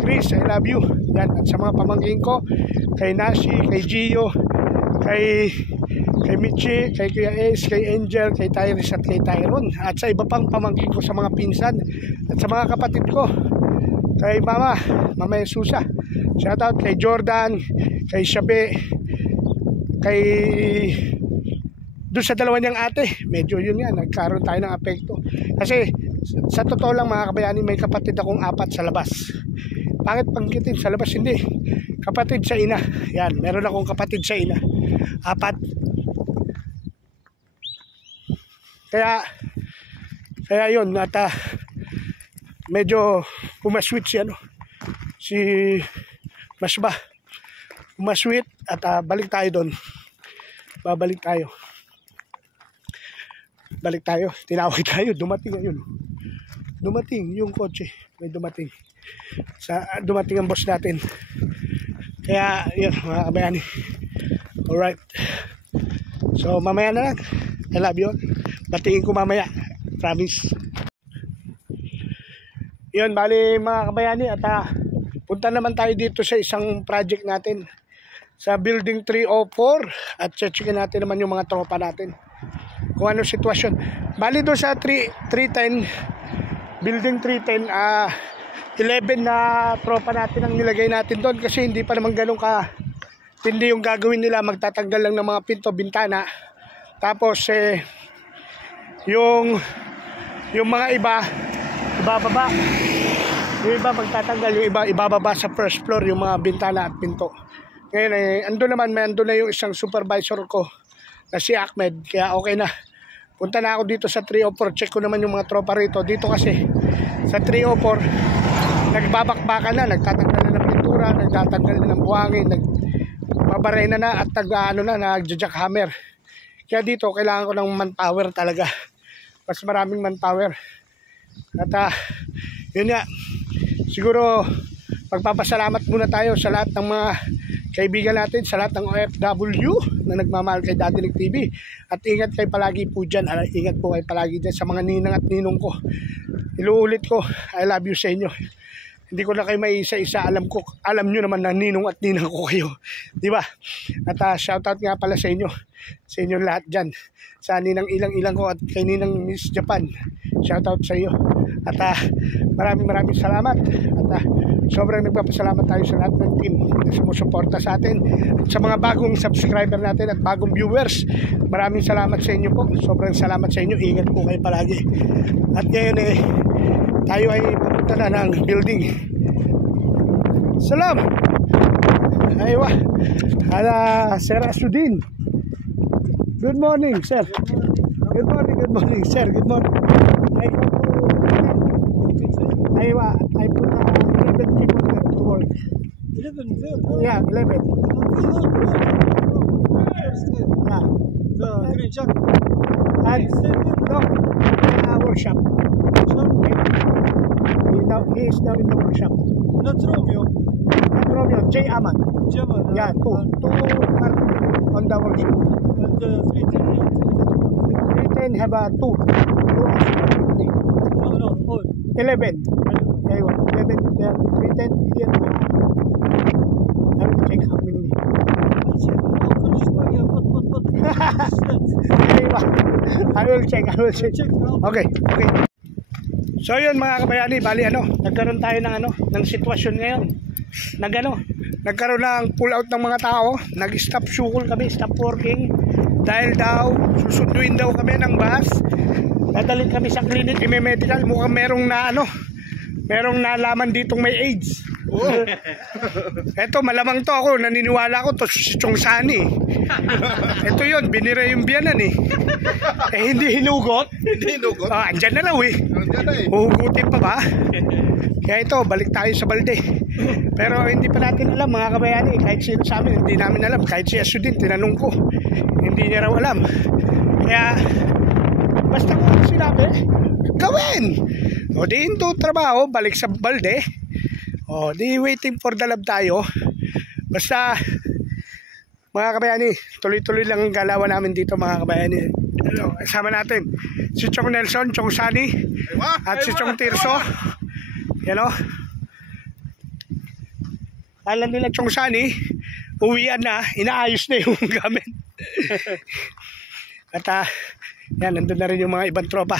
Chris, I love you. Yan. At sa mga pamangkin ko, kay Nashi, kay Gio, kay Michi, kay Kuya Ace, kay Angel, kay Tyrese at kay Tyron. At sa iba pang pamangkin ko sa mga pinsan. At sa mga kapatid ko, kay Mama Susa. Shout out kay Jordan, kay Shabe, kay doon sa dalawa niyang ate. Medyo yun yan, nagkaroon tayo ng apekto. Kasi sa totoo lang mga kabayani, may kapatid akong 4 sa labas. Bakit pangkitin sa labas? Hindi. Kapatid sa ina. Yan, meron akong kapatid sa ina. 4. Kaya yun, at medyo pumasweet si Masba. Pumasweet at balik tayo doon. Babalik tayo. Balik tayo. Tinawag tayo. Dumating ngayon. Dumating yung kotse. May dumating. Dumating ang boss natin. Kaya yun mga kabayani. Alright. So mamaya na lang. I love you. Batingin ko mamaya. Promise. Yun, bali mga kabayani, at punta naman tayo dito sa isang project natin sa building 304 at checkin natin naman yung mga tropa natin kung ano sitwasyon. Bali doon sa 310 building 310, 11 na tropa natin ang nilagay natin doon kasi hindi pa naman ganun ka hindi yung gagawin nila. Magtatanggal lang ng mga pinto, bintana, tapos yung mga iba ibababa, yung iba magtatanggal, yung iba ibababa sa first floor yung mga bintana at pinto. Ngayon ando na yung isang supervisor ko na si Ahmed, kaya okay na. Punta na ako dito sa 304, check ko naman yung mga tropa rito. Dito kasi sa 304 nagbabakbakan na, nagtatanggal na ng pintura, nagtatanggal na ng buhangin, nagbabaray na at nagjackhammer. Kaya dito kailangan ko ng manpower talaga, mas maraming manpower. At yun nga, siguro magpapasalamat muna tayo sa lahat ng mga kaibigan natin, sa lahat ng OFW na nagmamahal kay Daddy Nick TV. At ingat kayo palagi po dyan. Ingat po kayo palagi dyan sa mga ninang at ninong ko. Iluulit ko, I love you sa inyo. Hindi ko na kayo may isa-isa. Alam nyo naman na ninong at ninang ko kayo, di ba? At shoutout nga pala sa inyo lahat dyan, sa ninang ilang ko at kay ninang Miss Japan. Shoutout sa iyo. At maraming salamat. At sobrang nagpapasalamat tayo sa lahat ng team na sumusuporta sa atin. At sa mga bagong subscriber natin at bagong viewers, maraming salamat sa inyo po. Sobrang salamat sa inyo. Ingat po kayo palagi. At ngayon tayo ay papunta na ng building. Salam! Aywa! Sir Asudin. Good morning, sir. Good morning, sir. Good morning. I put 11 people there to work. 11 there? Yeah, 11. Yeah. The green jack. And no, workshop. He is now in the workshop. Not Romeo. Not Romeo, J. Aman. German. Yeah, two are on the workshop. And 310 have 2. No, all. 11. Yeah, 11. Yeah, 310 here. I will check how many. I will check. Okay. So yun mga kabayani, bali nagkaroon tayo ng sitwasyon ngayon. Nagkaroon ng pull out ng mga tao, nag-stop shukol kami, stop working dahil daw susunduin daw kami ng bus. Dadalhin kami sa clinic, medical, mukhang merong nalaman ditong may AIDS. Oh. Eto, malamang to ako, naniniwala ko to si Chong Sani. Eto yun, binira yung biyanan hindi hinugot. Andyan na lang huhugutin pa ba? Kaya ito, balik tayo sa balde. Pero hindi pa natin alam mga kabayani, kahit sino sa amin, hindi namin alam. Kahit si Asudin, tinanong ko, hindi niya raw alam. Kaya basta ko sinabi, gawin. O di into trabaho, balik sa balde. O di waiting for the love tayo. Basta mga kabayani, tuloy-tuloy lang ang galawan namin dito mga kabayani. Ano, kasama natin si Chong Nelson, Chong Sani, at si Chong Tirso. Yan o. Alam nila Chong Sani, uwian na, inaayos na yung gamit. At yan, nandun na rin yung mga ibang tropa.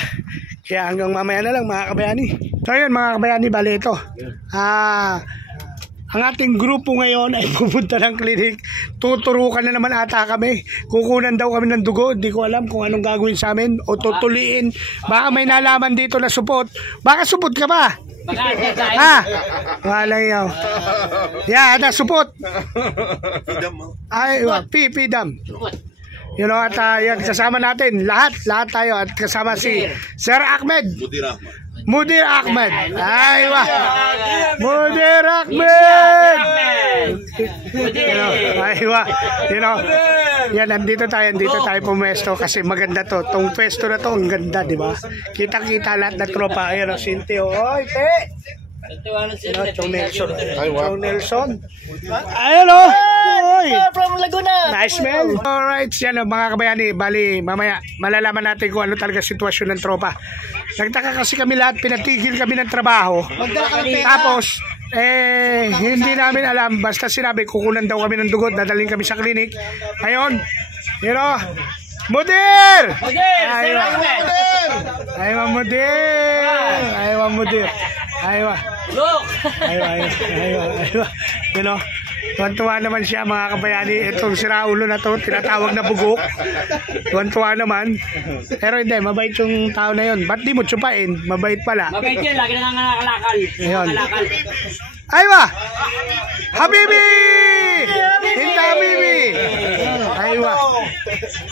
Kaya hanggang mamaya na lang mga kabayani. So yun mga kabayani, bali ito. Ang ating grupo ngayon ay pupunta ng klinik. Tuturukan na naman ata kami. Kukunan daw kami ng dugo. Hindi ko alam kung anong gagawin sa amin. O tutuliin. Baka may nalaman dito na supot. Baka supot ka ba? Ha? Wala yaw. Yeah, ada supot. Ay, pidam. You know, at yan, kasama natin. Lahat tayo. At kasama si Sir Ahmed. Mudir Ahmed. Ay, wah. Mudir Ahmed. Ay, wah. You know, yan, nandito tayo pumesto kasi maganda to. Tong pwesto na to, ang ganda, di ba? Kita-kita lahat na tropa. Ayun, Cintio. Oy, te. Chong Nelson. Chong Nelson. Ayun, o. From Laguna. Nice, man. Alright, yan o, mga kabayani. Bali, mamaya, malalaman natin kung ano talaga sitwasyon ng tropa. Nagtaka kasi kami lahat, pinatigil kami ng trabaho. Tapos, hindi namin alam. Basta sinabi, kukunan daw kami ng dugot, dadaling kami sa klinik. Ayun, you know, Mudir! Aywa, Mudir. Aywa. You know, tuwan-tuwa naman siya mga kabayani. Itong siraulo na to, tinatawag na bugok. Tuwan-tuwa naman. Pero hindi, mabait yung tao na yun. Ba't di mo tsupain? Mabait pala. Mabait yun, lagi na nangangalakal. Ayun. Aywa! Habibi! Hinta Habibi!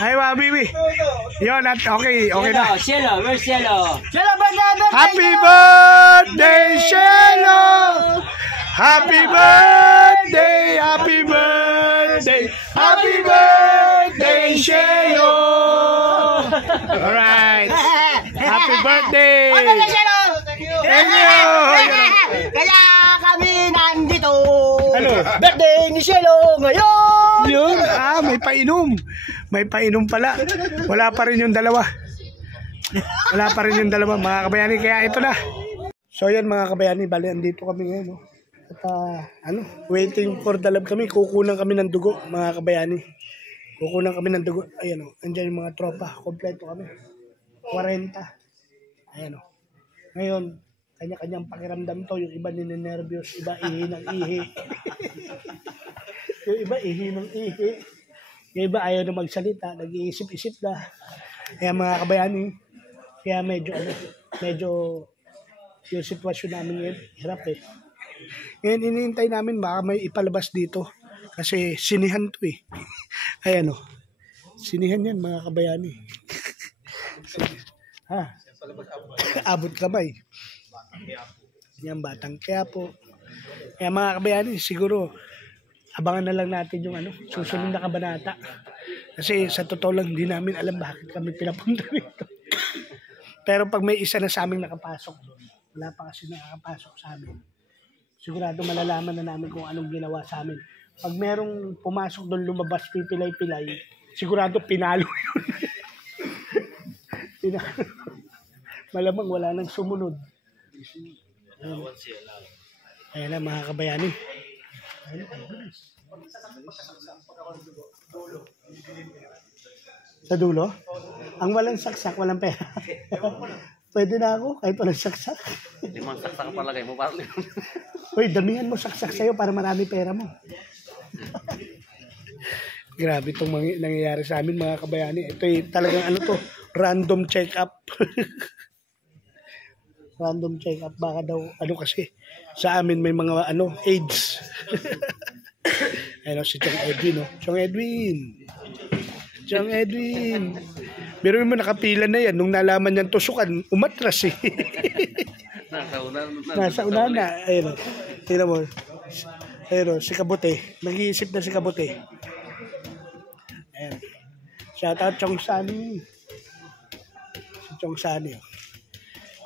Aywa, Habibi. Yun, at okay na. Cielo, where's Cielo? Happy birthday, Cielo! Happy birthday, happy birthday, happy birthday, Cielo! Alright. Happy birthday! Thank you! Kaya kami nandito. Ano? Birthday ni Cielo ngayon. Yun, may painom pala. Wala pa rin yung dalawa mga kabayani, kaya ito na. So yan mga kabayani, bali andito kami ngayon, no? At waiting for the love kami. Kukunan kami ng dugo mga kabayani. Ayan o, andyan yung mga tropa. Kompleto kami, 40. Ayan o. Ngayon, kanya-kanyang pakiramdam to. Yung iba ninenervyos, iba ihi ng ihi. Yung iba ihi ng ihi. Yung iba ayaw na magsalita, nag-iisip-isip na. Kaya mga kabayani, kaya medyo yung sitwasyon namin ngayon, hirap eh. Ngayon inihintay namin baka may ipalabas dito. Kasi sinihan to eh. Ayan o. Sinihan yan mga kabayani. Abot kamay. Yan batang Quiapo. Kaya mga kabayani, siguro abangan na lang natin yung susunod na kabanata. Kasi sa totoo lang, hindi namin alam bakit kami pinapunta rito. Pero pag may isa na sa aming nakapasok doon, wala pa kasi nakakapasok sa amin, sigurado malalaman na namin kung anong ginawa sa amin. Pag merong pumasok doon, lumabas, pipilay-pilay, sigurado pinalo yun. Malamang wala nang sumunod. Ayan na mga kabayani. Sa dulo? Ang walang saksak, walang pera. Pwede na ako, kahit walang saksak. Limang saksak palagay mo, parang limang. Uy, damihan mo saksak sa'yo para marami pera mo. Grabe itong nangyayari sa amin mga kabayani. Ito talagang random check-up. Random check-up. Baka daw, kasi, sa amin may mga, AIDS. Ayun, si Chong Edwin, no? Chong Edwin. Pero mo nakapila na yan. Nung nalaman niyan tusukan, umatras eh. Nasa una na. Ayun, tingnan mo. Ayun, si Kabute. Nag-iisip na si Kabute. Ayan. Shout out Chong Sani. Si Chong Sani.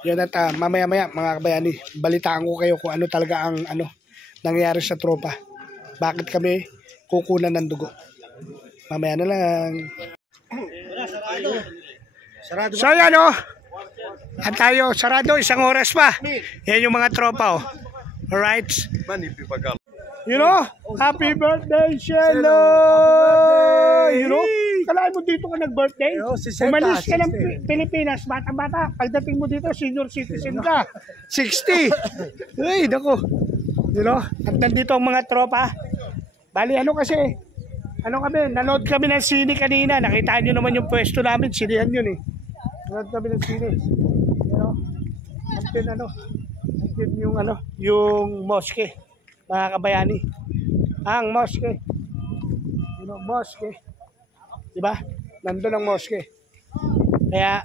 Yan at mamaya-maya mga kabayani, balitaan ko kayo kung ano talaga ang nangyayari sa tropa. Bakit kami kukunan ng dugo. Mamaya na lang. So yan o. At tayo, sarado, 1 oras pa. Yan yung mga tropa o. Alright. You know, happy birthday, Shelo! You know, kalahin mo dito ka nag-birthday. Umalis ka ng Pilipinas, bata-bata. Pagdating mo dito, senior citizen ka. 60. Ay, dako. You know, at nandito ang mga tropa. Bali, kasi, kami, nanood kami ng sine kanina. Nakita nyo naman yung pwesto namin, sinihan yun eh. Nanood kami ng sine. You know, at then yung mosque. Mga kabayani, ang mosque, mosque, diba? Nandun ang mosque. Kaya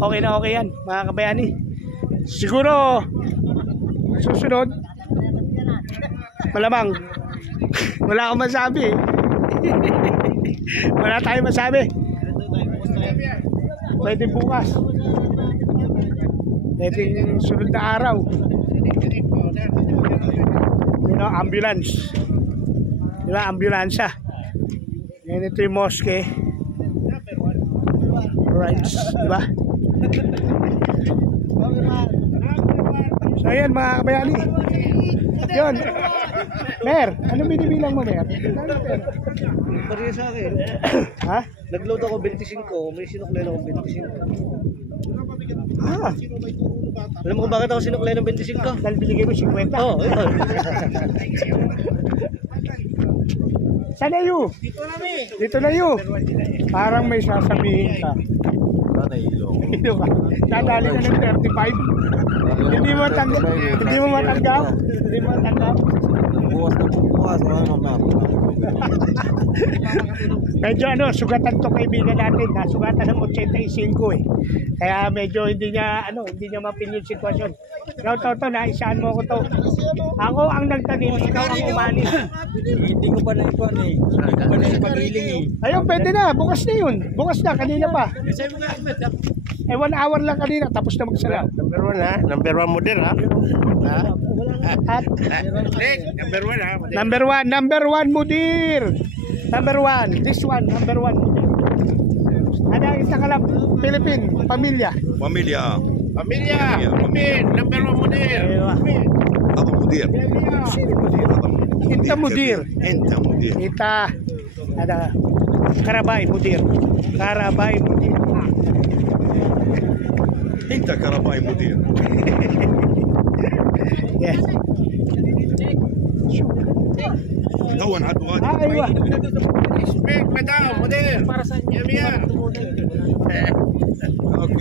okay na okay yan mga kabayani. Siguro susunod malamang wala akong masabi. Wala tayong masabi. Pwede bukas, pwede sunod na araw. Ambulance. Diba? Ambulansya. Yan, ito yung mosque. Right. Diba? So yan mga kabayani. Yun. Mer, ano binibilang mo, Mer? Pariya sa akin. Ha? Nag-load ako 25, may sinuklen ako 25. Ah. Alam mo kung bakit ako sinuklen ng 25? Dahil binigay mo 50. Oo, yun. Saan na yun? Dito na yun. Parang may sasabihin ka. Ilo ka. Nadali ka ng 35. Hindi mo matanggap. Hindi mo matanggap. Hindi mo matanggap. Bukas. Medyo sugatan to kaibigan natin. Sugatan ng 85 eh. Kaya medyo hindi niya mapin yung sitwasyon. Ikaw to, naisaan mo ko to. Ako ang nagtanim, ikaw ang umalis. Hindi ko pa na-ikuan eh. Hindi ko pa na-ipagiling eh. Ayun, pwede na. Bukas na yun. Bukas na, kanina pa. 1 hour lang kanina, tapos na magsala. Number 1 ha? Number 1 model ha? At number one Mudir. Number 1, this one, number 1 Mudir. Ada isa ka lang, Philippine, pamilya. Number 1 model. هذا مدير. Inta Mudir. انت مدير. Ita, ada Karabay Mudir. انت كرباي مدير. Yes. دون عدوات. Aywa. مدام مدير.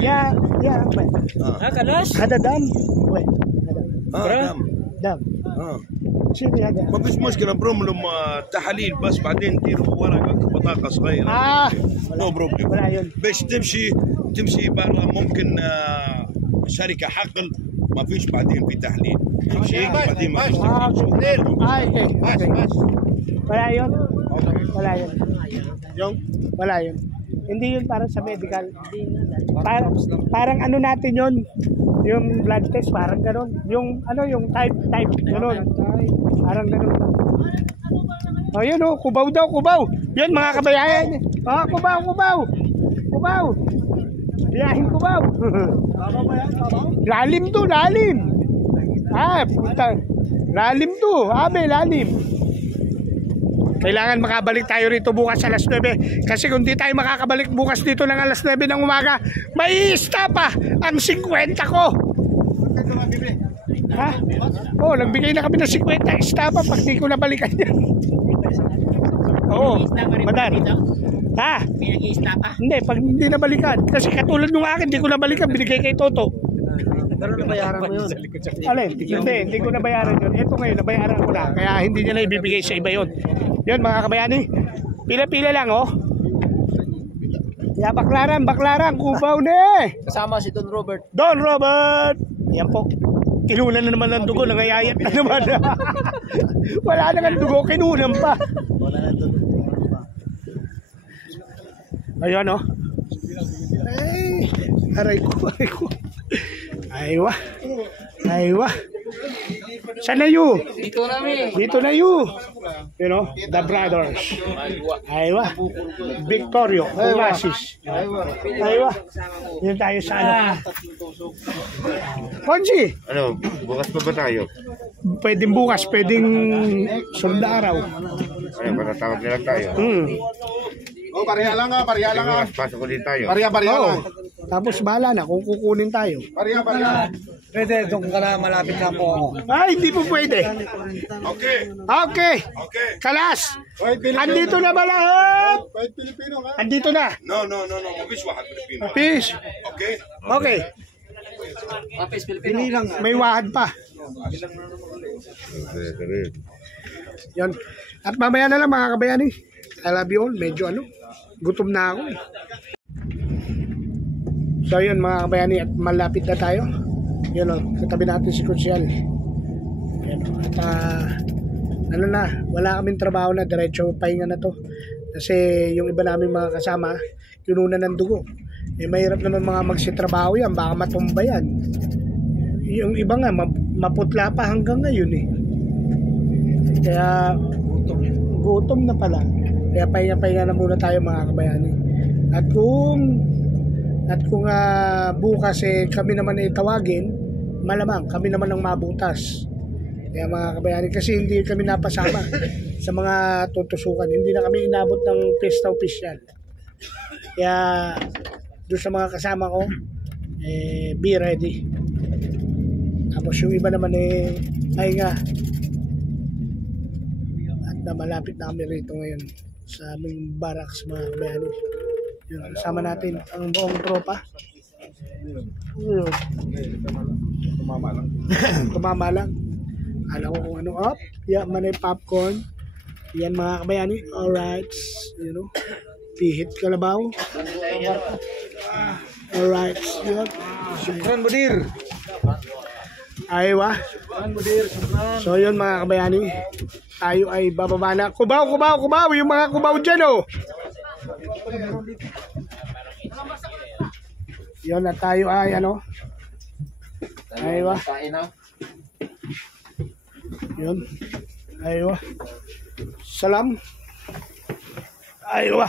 Ya, Kalas? ada dam. Weh, نعم. dam. Sini ada. ما فيش مشكلة بروم لهم تحاليل بس بعدين ديروا ورقة بطاقة صغيرة. نو بروبلم. Wala yun. باش تمشي برا ممكن شركة حقل ما فيش بعدين في تحليل. تمشي بعدين ما فيش. Okay. Wala yun. Wala yun. Hindi yun para sa medical. Parang natin yun. Yung blood test, parang gano'n. Yung type, gano'n. Parang gano'n. O yun kubaw daw. Yun mga kabayan. Kubaw. Biyahin kubaw. Lalim to. Puta. Lalim to. Lalim. Kailangan makabalik tayo rito bukas alas 9. Kasi kung di tayo makakabalik bukas dito ng alas 9 ng umaga, may ista pa ang 50 ko. Ha? Nagbigay na kami ng 50. Ista pa pag di ko nabalikan yan. Madan. Ha? Hindi, pag hindi nabalikan. Kasi katulad nung akin, di ko nabalikan. Binigay kay Toto. Pero nabayaran mo yun. Alin? Hindi ko nabayaran yun. Ito ngayon, nabayaran ko na. Kaya hindi niya na ibibigay sa iba yun. Yun mga kabayani. Pila-pila lang Ya, baklaran, kubaw na eh. Kasama si Don Robert. Yan po. Kinunan na naman ng dugo, nangayayat na naman. Wala na ng dugo, kinunan pa. Ayun Ay, aray ko. Aywa. Aywa. Saan na you? Dito na you. You know, the brothers. Aywa. Victorio. Oasis. Aywa. Yun tayo sa ano. Ponji. Ano, bukas pa ba tayo? Pwedeng bukas, pwedeng sunod na araw. Ano, matatawag na lang tayo. Oh, pareha lang nga. Bukas, pasok ulit tayo. Pareha Oo. lang. Tapos bahala na kung kukunin tayo. Pareha. Pwede, doon ka na malapit na po ako. Ay, hindi po pwede. Okay. Okay. Kalas. Andito na ba lahat? Andito na. No. مفيش واحد فيلبينو. Fish. Okay. Okay. May wahad pa. Yan. At mamaya na lang mga kabayani. I love you all. Medyo ano, gutom na ako. So yun mga kabayani, at malapit na tayo. Yun o, katabi natin si Kusyal. Yan o. At ano na, wala kaming trabaho na, diretso pahinga na to. Kasi yung iba namin mga kasama, kinunan ng dugo. Eh mahirap naman mga magsitrabaho yan, baka matumba yan. Yung iba nga, maputla pa hanggang ngayon eh. Kaya gutom na pala. Kaya pahinga-pahinga na muna tayo mga kabayani. At kung bukas kami naman tawagin, malamang kami naman ang mabutas. Kaya mga kabayani, kasi hindi kami napasama sa mga tutusukan. Hindi na kami inabot ng pista opisyal. Kaya doon sa mga kasama ko, be ready. Tapos yung iba naman pahinga. At na malapit na kami rito ngayon sa aming barracks mga kabayani. Yun, kasama natin ang buong tropa. Tumama lang. Alam ko kung ano up. Yan, manay popcorn. Yan mga kabayani. Alright. You know. Pihit kalabaw. Alright. Yan. Shukran, Budir. Aywa. So yun mga kabayani. Tayo ay bababa na. Kubaw. Yung mga kubaw dyan oh. Yun na tayo ay ano. Aywa. Yun. Aywa. Salam. Aywa.